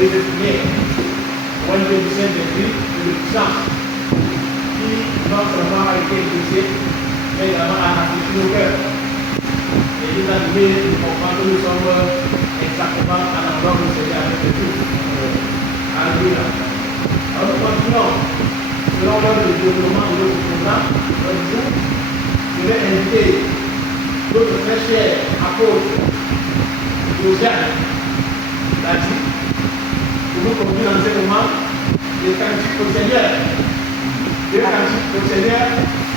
redéfinir pour une bénédiction de vie et de puissance qui non seulement a été éduquée, mais également a affecté nos cœurs. Et nous a donné de comprendre que nous sommes exactement à l'endroit où nous sommes avec Dieu. Alléluia. Alors nous continuons. Selon l'ordre de développement de notre programme, notre jour, je vais inviter notre très cher apôtre Josiane Dati pour nous conduire dans ce moment des cantiques au Seigneur. Des cantiques au Seigneur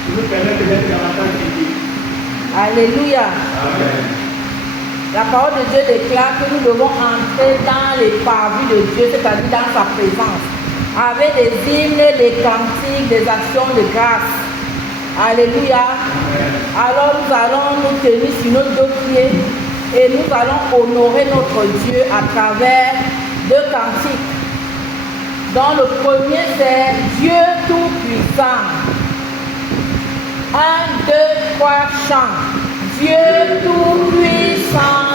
qui nous permettent d'être davantage éduqués. Alléluia. Amen. La parole de Dieu déclare que nous devons entrer dans les parvis de Dieu, c'est-à-dire dans sa présence, avec des hymnes, des cantiques, des actions de grâce. Alléluia. Amen. Alors nous allons nous tenir sur nos deux pieds et nous allons honorer notre Dieu à travers deux cantiques. Dans le premier, c'est Dieu Tout-Puissant. 1, 2, 3, chant. Dieu Tout-Puissant,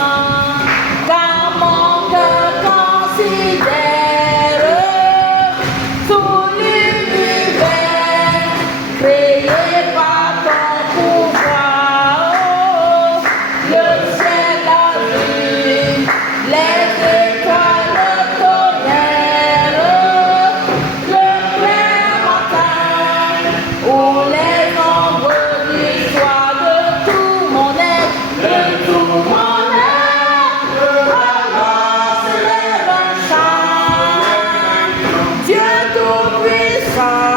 car mon cœur considère tout l'univers créé par ton pouvoir. Oh, le ciel, la nuit, les étoiles, le tonnerre, le clair matin, où les ombres du soir de tout mon être, de tout mon être, alors s'élève un chant. Dieu Tout-Puissant,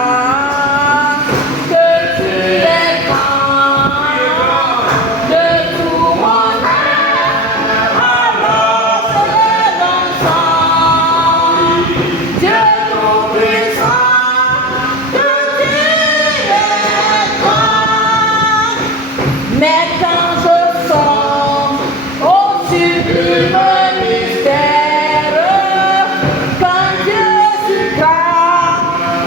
que tu es grand, de tout mon être, alors s'élève un chant. Dieu Tout-Puissant, que tu es grand. Mais quand je songe au sublime mystère, quand Dieu si grand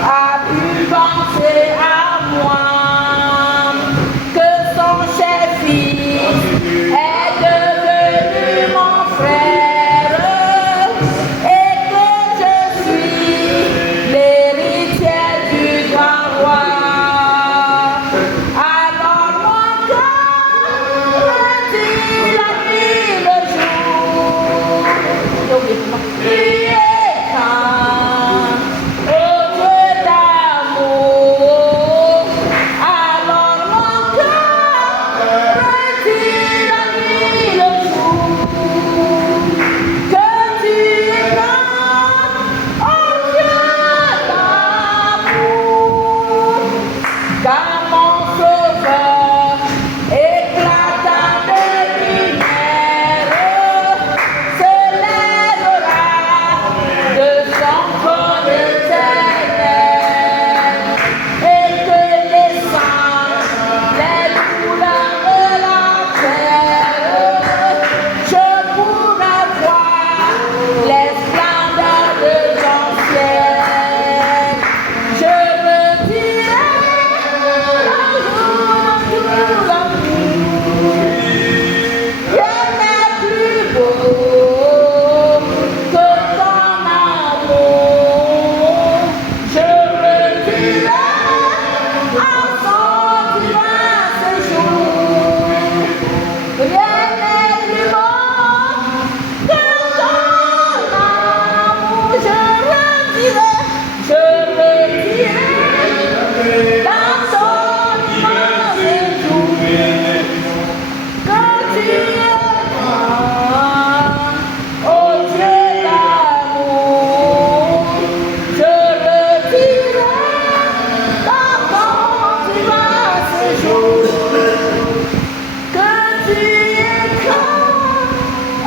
a pu penser à moi, que son cher fils est devenu mon frère et que je suis l'héritière du grand roi. Alors mon cœur dit la nuit, le jour. Tu es grand, ô Dieu d'amour. Alors mon cœur dit la nuit, le jour. Que tu es grand, ô Dieu d'amour. Car mon sauveur éclatant de lumière se lèvera de son trône éternel, et que les sangs, les douleurs de la terre, je pourrai voir les splendeurs de ton ciel. Je me dirai un jour tout l'amour. Rien n'est plus beau que ton amour. Je me dirai en son divin séjour. Rien n'est plus beau que ton amour. Je me dirai dans son divin séjour. Que tu es grand, ô Dieu d'amour, je le dirai dans ton divin séjour. Que tu es grand,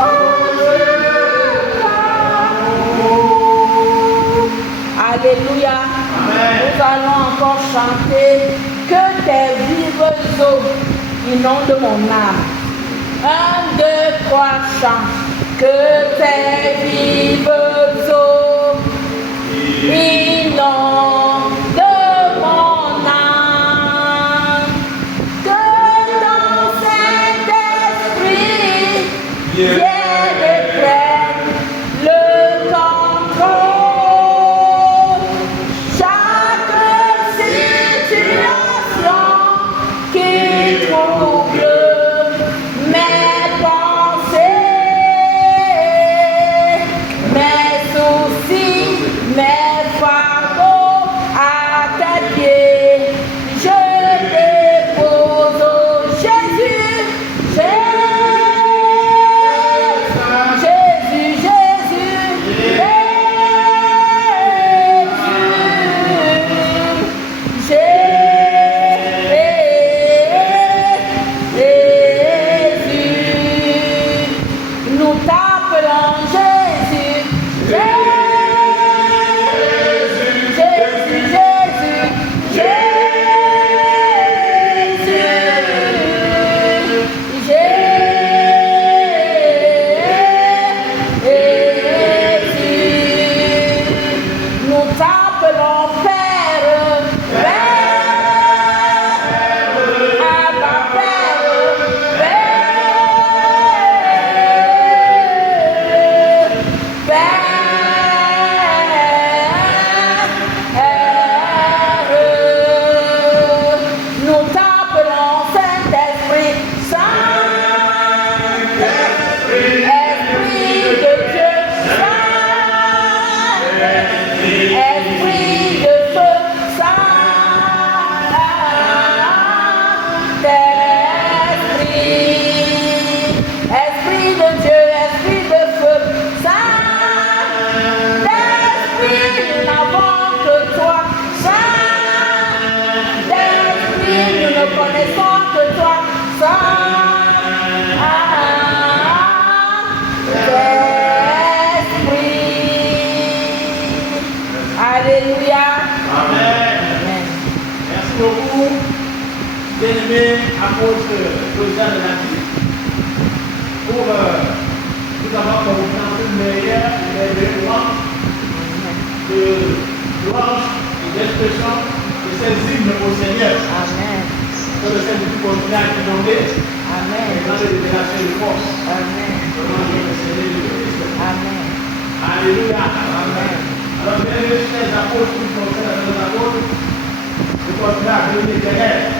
ô Dieu d'amour. Alléluia. Nous allons encore chanter que tes vives eaux inondent mon âme. 1, 2, 3, chant. Que tes vives eaux inondent mon âme. Que ton Saint-Esprit vienne et prenne le contrôle. bien-aimé apôtre Josiane de la vie, pour nous avoir compris une meilleure de louange et d'expression de ces hymnes au Seigneur. Amen. Que le Seigneur nous continue à inonder. Amen. Et dans les révélations de force. Amen. Au nom de Seigneur Jésus-Christ. Amen. Alléluia. Amen. Alors, bien les apôtres, qui sont les apôtres, nous continuons à bénir l'Éternel.